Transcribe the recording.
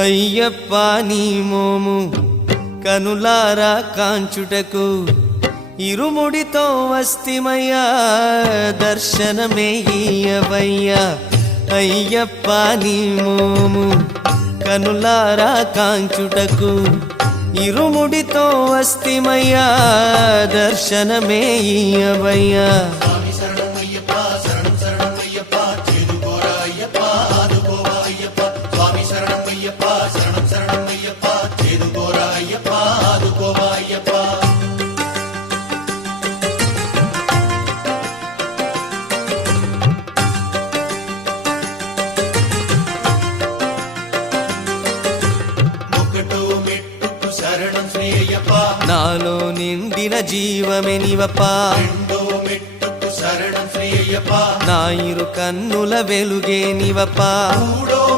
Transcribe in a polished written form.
అయ్యప్ప నీ మోము కనులారా కాంచుటకు ఇరుముడితో వస్తిమయ్యా దర్శనమే ఇయ్యవయ్యా. అయ్యప్ప నీ మోము కనులారా కాంచుటకు ఇరుముడితో వస్తిమయ్యా దర్శనమే ఇయ్యవయ్యా. నాలో నిండిన జీవమే నీవప్పా, నా ఇరు కన్నుల వెలుగే నీవప్పా.